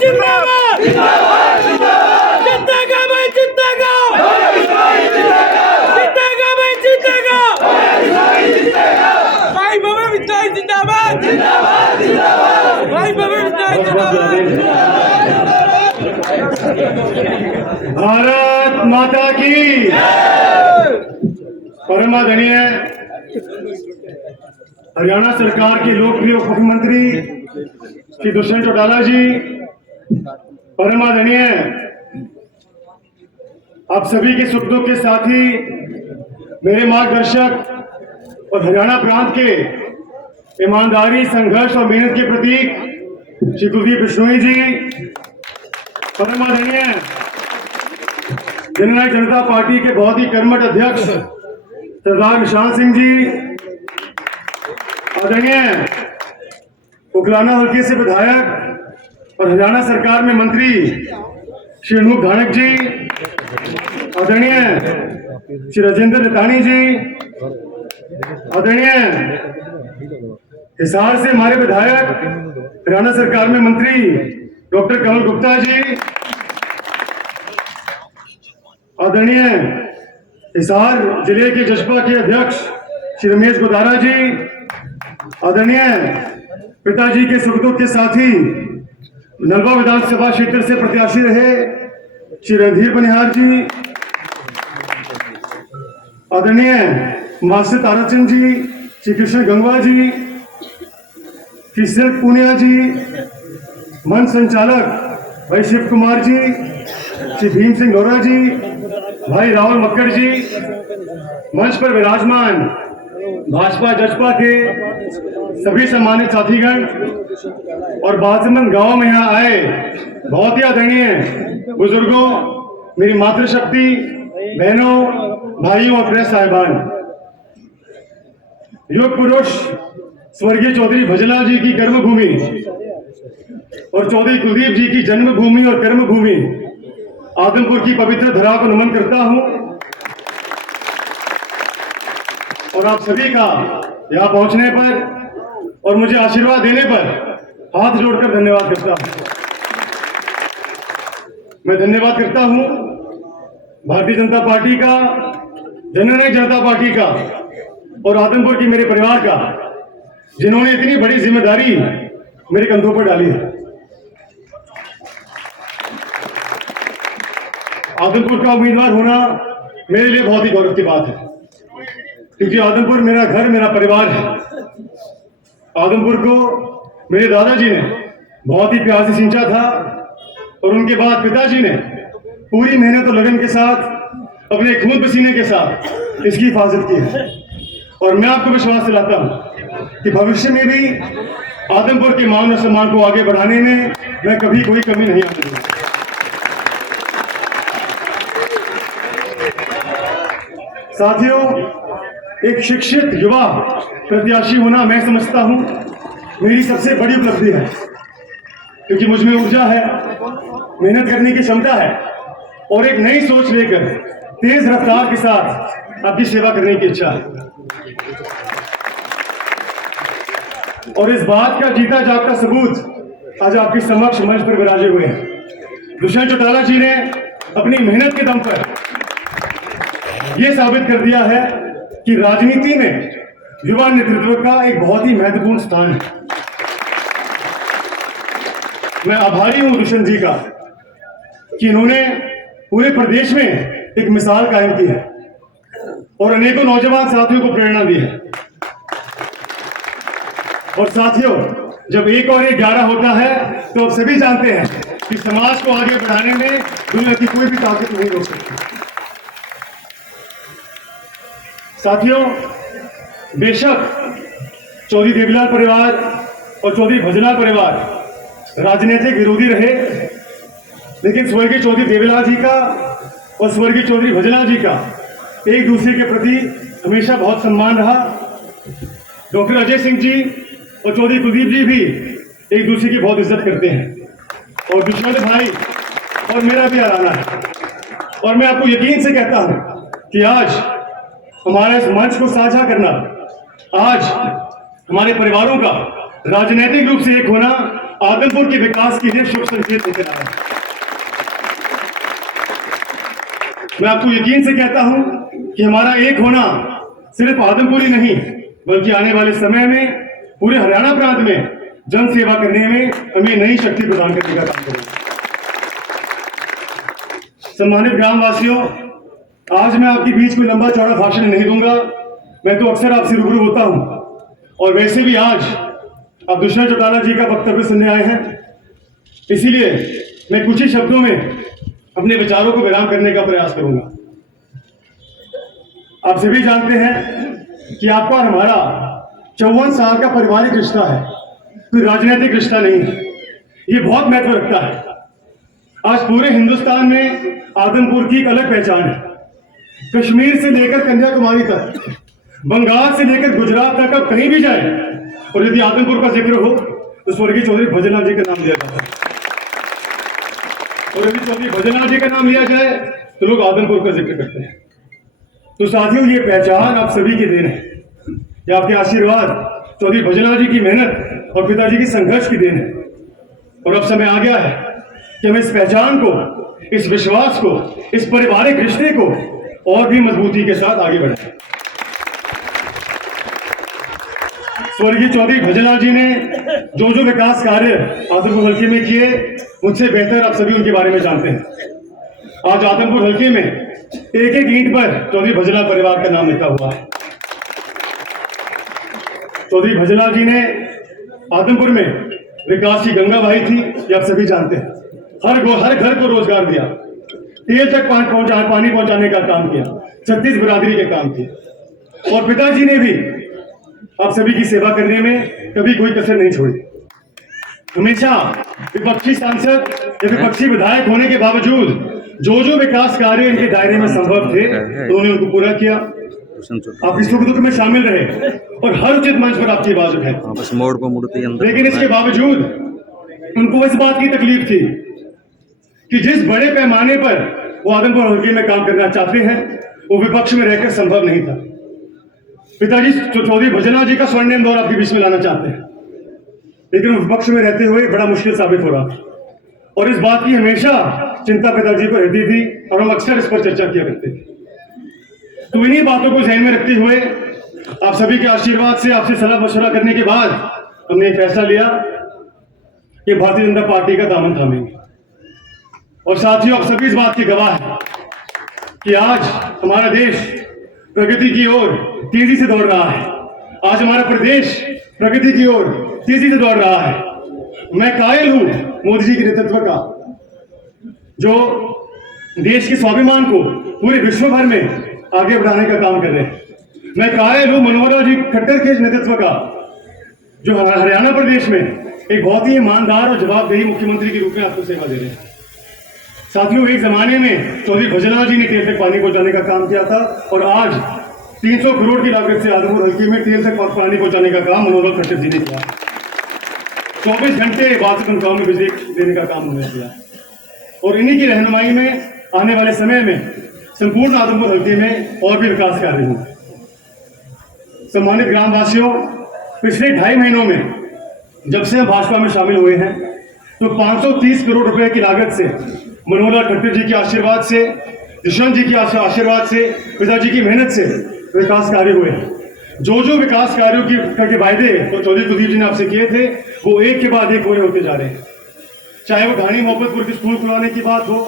जिंदाबाद जिंदागा भाई जिंदागा जिंदागा भाई जिंदागा भाई बाबा विद्यार्थी जिंदाबाद भाई बाबा विद्यार्थी जिंदाबाद। भारत माता की परम आदरणीय हरियाणा सरकार के लोकप्रिय मुख्यमंत्री श्री दुष्यंत चौटाला जी, परम आदरणीय आप सभी के सुख दुख के साथी, मेरे मार्गदर्शक और हरियाणा प्रांत के ईमानदारी, संघर्ष और मेहनत के प्रतीक श्री कुलदीप बिश्नोई जी, परम आदरणीय जननायक जनता पार्टी के बहुत ही कर्मठ अध्यक्ष सरदार निशांत सिंह जी, आदरणीय उकलाना हल्के से विधायक और हरियाणा सरकार में मंत्री श्री अनूप धानक जी, आदरणीय श्री राजेंद्र रतानी जी, आदरणीय हिसार से हमारे विधायक हरियाणा सरकार में मंत्री डॉक्टर कमल गुप्ता जी, आदरणीय हिसार जिले के जसपा के अध्यक्ष श्री रमेश गोदारा जी, आदरणीय पिताजी के सुख दुख के साथी नलवा विधानसभा क्षेत्र से प्रत्याशी रहे श्री रणधीर बनिहार जी, आदरणीय मास्टर ताराचंद जी, श्री कृष्ण गंगवा जी, श्री सिल्क पूनिया जी, मंच संचालक भाई शिव कुमार जी, श्री भीम सिंह गौरा जी, भाई राहुल मक्कड़ जी, मंच पर विराजमान भाजपा जसपा के सभी सम्मानित साथीगण और बाजमन गांव में यहाँ आए बहुत ही आदरणीय बुजुर्गों, मेरी मातृशक्ति, बहनों, भाइयों और प्रेस साहिबान, युग पुरुष स्वर्गीय चौधरी भजलाल जी की कर्मभूमि और चौधरी कुलदीप जी की जन्मभूमि और कर्मभूमि आदमपुर की पवित्र धरा को नमन करता हूं और आप सभी का यहाँ पहुंचने पर और मुझे आशीर्वाद देने पर हाथ जोड़कर धन्यवाद करता हूं। मैं धन्यवाद करता हूं भारतीय जनता पार्टी का, जननायक जनता पार्टी का और आदमपुर की मेरे परिवार का, जिन्होंने इतनी बड़ी जिम्मेदारी मेरे कंधों पर डाली है। आदमपुर का उम्मीदवार होना मेरे लिए बहुत ही गौरव की बात है, क्योंकि आदमपुर मेरा घर, मेरा परिवार है। आदमपुर को मेरे दादाजी ने बहुत ही प्यार से सिंचा था और उनके बाद पिताजी ने पूरी मेहनत और लगन के साथ, अपने खून पसीने के साथ इसकी हिफाजत की है। और मैं आपको विश्वास दिलाता हूं कि भविष्य में भी आदमपुर के मान और सम्मान को आगे बढ़ाने में मैं कभी कोई कमी नहीं आने दूंगा। साथियों, एक शिक्षित युवा प्रत्याशी होना मैं समझता हूं मेरी सबसे बड़ी उपलब्धि है, क्योंकि मुझ में ऊर्जा है, मेहनत करने की क्षमता है और एक नई सोच लेकर तेज रफ्तार के साथ आपकी सेवा करने की इच्छा है। और इस बात का जीता जागता सबूत आज आपके समक्ष मंच पर विराजे हुए हैं। दुष्यंत चौटाला जी ने अपनी मेहनत के दम पर यह साबित कर दिया है कि राजनीति में युवा नेतृत्व का एक बहुत ही महत्वपूर्ण स्थान है। मैं आभारी हूं दुष्यंत जी का कि इन्होंने पूरे प्रदेश में एक मिसाल कायम की है और अनेकों नौजवान साथियों को प्रेरणा दी है। और साथियों, जब 1 और 1 11 होता है तो आप सभी जानते हैं कि समाज को आगे बढ़ाने में दुनिया की कोई भी ताकत नहीं रोक सकती। साथियों, बेशक चौधरी देवीलाल परिवार और चौधरी भजलाल परिवार राजनीतिक विरोधी रहे, लेकिन स्वर्गीय चौधरी देवीलाल जी का और स्वर्गीय चौधरी भजलाल जी का एक दूसरे के प्रति हमेशा बहुत सम्मान रहा। डॉक्टर अजय सिंह जी और चौधरी कुलदीप जी भी एक दूसरे की बहुत इज्जत करते हैं और दुश्मन भाई और मेरा भी आराना है। और मैं आपको यकीन से कहता हूं कि आज हमारे इस मंच को साझा करना, आज हमारे परिवारों का राजनीतिक रूप से एक होना आदमपुर के विकास के लिए शुभ संकेत लेकर आया। मैं आपको यकीन से कहता हूं कि हमारा एक होना सिर्फ आदमपुर ही नहीं बल्कि आने वाले समय में पूरे हरियाणा प्रांत में जन सेवा करने में हमें नई शक्ति प्रदान करने का काम करेगा। सम्मानित ग्रामवासियों, आज मैं आपके बीच कोई लंबा चौड़ा भाषण नहीं दूंगा। मैं तो अक्सर आपसे रूबरू होता हूं और वैसे भी आज आप दुष्यंत चौटाला जी का वक्तव्य सुनने आए हैं, इसीलिए मैं कुछ ही शब्दों में अपने विचारों को विराम करने का प्रयास करूंगा। आप सभी जानते हैं कि आपका और हमारा 54 साल का पारिवारिक रिश्ता है, कोई राजनीतिक रिश्ता नहीं है। ये बहुत महत्व रखता है। आज पूरे हिंदुस्तान में आदमपुर की एक अलग पहचान है। कश्मीर से लेकर कन्याकुमारी तक, बंगाल से लेकर गुजरात तक, आप कहीं भी जाए और यदि आदमपुर का जिक्र हो तो स्वर्गीय चौधरी भजनलाल जी का नाम लिया जाता है, और यदि चौधरी भजनलाल जी का नाम लिया जाए तो लोग आदमपुर का जिक्र करते हैं। तो साथियों, ये पहचान आप सभी की देन है, ये आपके आशीर्वाद, चौधरी भजनलाल जी की मेहनत और पिताजी की संघर्ष की देन है। और अब समय आ गया है कि हम इस पहचान को, इस विश्वास को, इस पारिवारिक रिश्ते को और भी मजबूती के साथ आगे बढ़ाएं। स्वर्गीय चौधरी भजनलाल जी ने जो जो विकास कार्य आदमपुर हल्के में किए, मुझसे बेहतर आप सभी उनके बारे में जानते हैं। आज आदमपुर हल्के में एक एक ईंट पर चौधरी भजनलाल परिवार का नाम लिखा हुआ है। चौधरी भजनलाल जी ने आदमपुर में विकास की गंगा बहाई थी, ये आप सभी जानते हैं। हर घर को रोजगार दिया, तेल तक पानी पहुंचाने का काम किया, 36 बिरादरी के काम किए। और पिताजी ने भी आप सभी की सेवा करने में कभी कोई कसर नहीं छोड़ी। हमेशा विपक्षी सांसद या विपक्षी विधायक होने के बावजूद जो जो विकास कार्य इनके दायरे में संभव थे उन्होंने उनको पूरा किया। आपकी सुख दुख में शामिल रहे और हर उचित मंच पर आपकी आवाज उठाई। लेकिन इसके बावजूद उनको इस बात की तकलीफ थी कि जिस बड़े पैमाने पर वो आदमपुर हल्के में काम करना चाहते हैं वो विपक्ष में रहकर संभव नहीं था। पिताजी चौधरी भजनलाल जी का स्वर्णिम दौर आपके बीच में लाना चाहते हैं, लेकिन विपक्ष में रहते हुए बड़ा मुश्किल साबित हो रहा था और इस बात की हमेशा चिंता पिताजी को रहती थी और हम अक्सर इस पर चर्चा किया करते थे। तो इन्हीं बातों को ध्यान में रखते हुए आप सभी के आशीर्वाद से, आपसे सलाह मशवरा करने के बाद हमने एक फैसला लिया कि भारतीय जनता पार्टी का दामन थामेंगे। और साथियों, आप सभी इस बात के गवाह हैं कि आज हमारा देश प्रगति की ओर तेजी से दौड़ रहा है। आज हमारा प्रदेश प्रगति की ओर तेजी से दौड़ रहा है। मैं कायल हूं मोदी जी के नेतृत्व का, जो देश के स्वाभिमान को पूरे विश्व भर में आगे बढ़ाने का काम कर रहे हैं। मैं कायल हूं मनोहर लाल जी खट्टर के नेतृत्व का, जो हरियाणा प्रदेश में एक बहुत ही ईमानदार और जवाबदेही मुख्यमंत्री के रूप में आपको सेवा दे रहे हैं। साथियों, एक जमाने में चौधरी भजनलाल जी ने तेल तक पानी पहुंचाने का काम किया था और आज 300 करोड़ की लागत से आदमपुर हल्के में तेल तक पानी पहुंचाने का काम मनोहर लाल खट्टर जी ने किया। 24 घंटे बाथरूम गांव में बिजली देने का काम उन्होंने किया और इन्हीं की रहनुमाई में आने वाले समय में संपूर्ण आदमपुर हल्के में और भी विकास कार्य होंगे। सम्मानित ग्रामवासियों, पिछले 2.5 महीनों में जब से हम भाजपा में शामिल हुए हैं तो 530 करोड़ रुपए की लागत से मनोहर लाल खट्टर जी के आशीर्वाद से, दुष्यंत जी के आशीर्वाद से, पिताजी की मेहनत से विकास कार्य हुए हैं। जो जो विकास कार्यों के वायदे तो चौधरी कुलदीप जी ने आपसे किए थे वो एक के बाद एक पूरे होते जा रहे हैं। चाहे वो घानी मोहब्बतपुर की स्कूल खुलवाने की बात हो,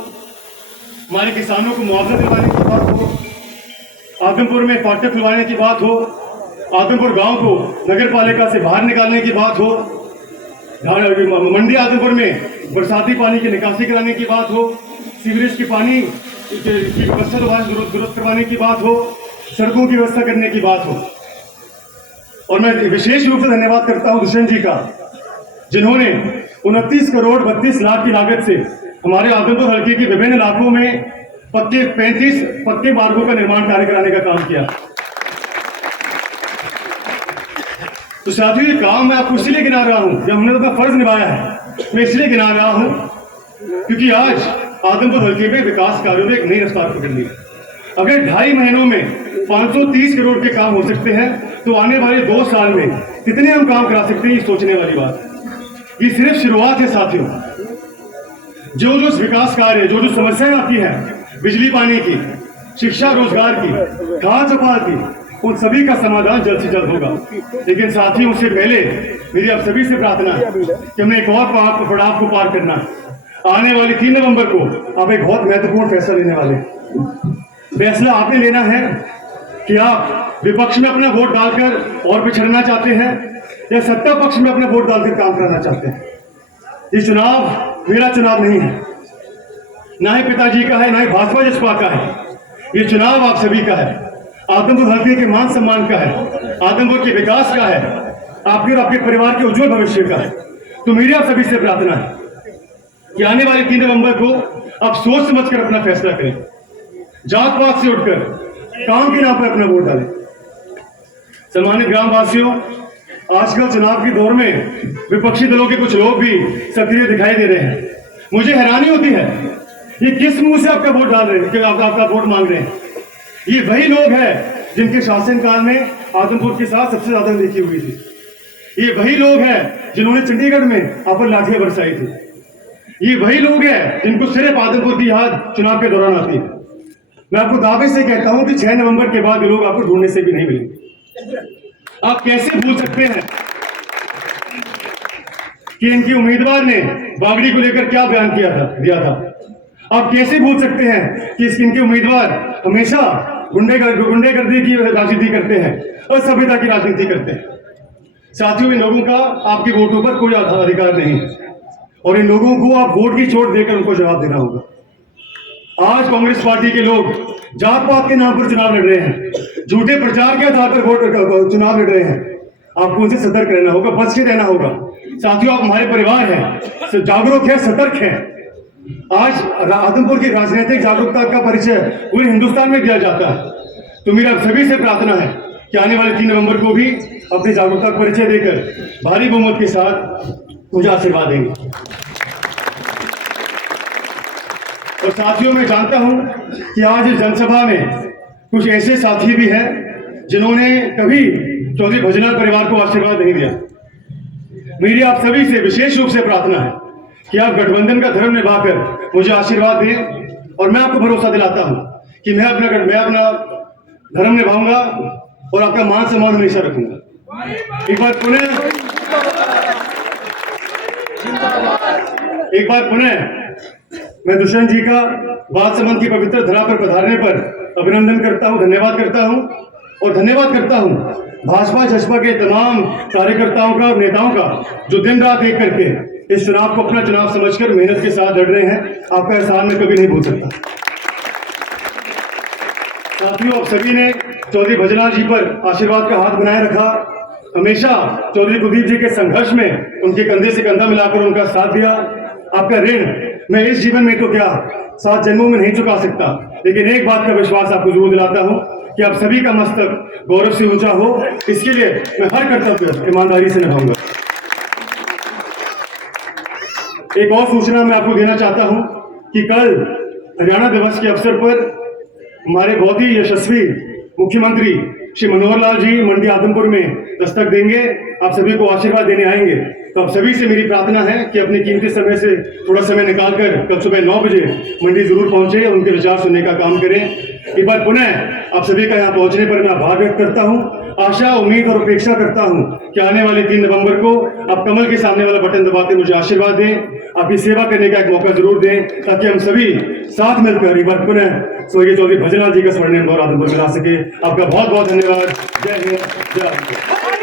हमारे किसानों को मुआवजा दिलवाने की बात हो, आदमपुर में फाटक खुलवाने की बात हो, आदमपुर गांव को नगर पालिका से बाहर निकालने की बात हो, मंडी आदमपुर में बरसाती पानी की निकासी कराने की बात हो, सीवरेज के पानी की व्यवस्था दोबारा दुरुस्त करवाने की बात हो, सड़कों की व्यवस्था करने की बात हो। और मैं विशेष रूप से धन्यवाद करता हूं दुष्यंत जी का, जिन्होंने 29 करोड़ 32 लाख की लागत से हमारे आदमपुर हल्के के विभिन्न इलाकों में 35 पक्के मार्गों का निर्माण कार्य कराने का काम किया। तो साथियों, ये काम मैं आपको इसलिए गिना रहा हूं, जब हमने तो अपना फर्ज निभाया है, मैं इसलिए गिना रहा हूं क्योंकि आज आदमपुर हल्के में विकास कार्यों ने एक नई रफ्तार पकड़ ली। अगर 2.5 महीनों में 530 करोड़ के काम हो सकते हैं तो आने वाले 2 साल में कितने हम काम करा सकते हैं, ये सोचने वाली बात है। ये सिर्फ शुरुआत है साथियों। जो विकास कार्य, जो समस्याएं आती हैं, बिजली पानी की, शिक्षा रोजगार की, खाद चौपाल की, उन सभी का समाधान जल्द से जल्द होगा। लेकिन साथियों, उससे पहले मेरी आप सभी से प्रार्थना है कि हमने एक और पड़ाव को पार करना है। आने वाली 3 नवंबर को आप एक बहुत महत्वपूर्ण फैसला लेने वाले हैं। फैसला आपने लेना है कि आप विपक्ष में अपना वोट डालकर और पिछड़ना चाहते हैं या सत्ता पक्ष में अपना वोट डालकर काम कराना चाहते हैं। ये चुनाव मेरा चुनाव नहीं है, ना ही पिताजी का है, ना ही भाजपा जसपा का है। ये चुनाव आप सभी का है, आदमपुर हल्के के मान सम्मान का है, आदमपुर के विकास का है, आपके और आपके परिवार के उज्जवल भविष्य का है। तो मेरी आप सभी से प्रार्थना है कि आने वाले 3 नवंबर को आप सोच समझकर अपना फैसला करें, जात पात से उठकर काम के नाम पर अपना वोट डालें। सम्मानित ग्रामवासियों, आजकल चुनाव के दौर में विपक्षी दलों के कुछ लोग भी सक्रिय दिखाई दे रहे हैं। मुझे हैरानी होती है, ये किस मुंह से आपका वोट डाल रहे हैं, आपका वोट मांग रहे हैं। ये वही लोग हैं जिनके शासनकाल में आदमपुर के साथ सबसे ज्यादा देखी हुई थी। ये वही लोग हैं जिन्होंने चंडीगढ़ में आप पर लाठियां बरसाई थी। ये वही लोग हैं जिनको सिर्फ आदमपुर की याद चुनाव के दौरान आती है। मैं आपको दावे से कहता हूं कि 6 नवंबर के बाद ये लोग आपको ढूंढने से भी नहीं मिलेंगे। आप कैसे भूल सकते हैं कि इनके उम्मीदवार ने बागड़ी को लेकर क्या बयान दिया था। आप कैसे भूल सकते हैं कि इनके उम्मीदवार हमेशा गुंडेगर्दी की राजनीति करते हैं, असभ्यता की राजनीति करते हैं। साथियों, इन लोगों का आपके वोटों पर कोई अधिकार नहीं है और इन लोगों को आप वोट की चोट देकर उनको जवाब देना होगा। आज कांग्रेस पार्टी के लोग जात पात के नाम पर चुनाव लड़ रहे हैं, झूठे प्रचार के आधार पर चुनाव लड़ रहे हैं। आपको उनसे सतर्क रहना होगा, बच के रहना होगा। साथियों, आप हमारे परिवार हैं, जागरूक है, सतर्क है। आज आदमपुर की राजनीतिक जागरूकता का परिचय पूरे हिंदुस्तान में दिया जाता है। तो मेरा सभी से प्रार्थना है कि आने वाले 3 नवंबर को भी अपनी जागरूकता का परिचय देकर भारी बहुमत के साथ मुझे आशीर्वाद देंगे। और साथियों, मैं जानता हूं कि आज इस जनसभा में कुछ ऐसे साथी भी हैं जिन्होंने कभी चौधरी भजनलाल परिवार को आशीर्वाद नहीं दिया। मेरी आप सभी से विशेष रूप से प्रार्थना है कि आप गठबंधन का धर्म निभाकर मुझे आशीर्वाद दें और मैं आपको भरोसा दिलाता हूं कि मैं अपना धर्म निभाऊंगा और आपका मान सम्मान हमेशा रखूंगा। एक बार पुनः मैं दुष्यंत जी का बालसमंद की पवित्र धरा पर पधारने पर अभिनंदन करता हूं, धन्यवाद करता हूं और धन्यवाद करता हूं भाजपा जसपा के तमाम कार्यकर्ताओं का और नेताओं का जो दिन रात एक करके इस चुनाव को अपना चुनाव समझकर मेहनत के साथ लड़ रहे हैं। आपका एहसान मैं कभी नहीं भूल सकता। साथियों, आप सभी ने चौधरी भजनलाल जी पर आशीर्वाद का हाथ बनाए रखा। हमेशा चौधरी कुलदीप जी के संघर्ष में उनके कंधे से कंधा मिलाकर उनका साथ दिया। आपका ऋण मैं इस जीवन में तो क्या 7 जन्मों में नहीं चुका सकता, लेकिन एक बात का विश्वास आपको जरूर दिलाता हूं कि आप सभी का मस्तक गौरव से ऊंचा हो। इसके लिए मैं हर कर्तव्य ईमानदारी से निभाऊंगा। एक और सूचना मैं आपको देना चाहता हूं कि कल हरियाणा दिवस के अवसर पर हमारे बहुत ही यशस्वी मुख्यमंत्री श्री मनोहर लाल जी मंडी आदमपुर में दस्तक देंगे, आप सभी को आशीर्वाद देने आएंगे। तो आप सभी से मेरी प्रार्थना है कि अपने कीमती समय से थोड़ा समय निकालकर कल सुबह 9 बजे मंडी जरूर पहुंचे और उनके विचार सुनने का काम करें। एक बार पुनः आप सभी का यहाँ पहुंचने पर मैं आभार व्यक्त करता हूँ। आशा, उम्मीद और अपेक्षा करता हूँ कि आने वाले 3 नवंबर को आप कमल के सामने वाला बटन दबाते मुझे आशीर्वाद दें, आपकी सेवा करने का एक मौका जरूर दें, ताकि हम सभी साथ मिलकर एक बार पुनः स्वर्गीय चौधरी भजनलाल जी का स्वर्णिम गौरव आदमपुर में ला सके। आपका बहुत बहुत धन्यवाद। जय हिंद, जय भारत।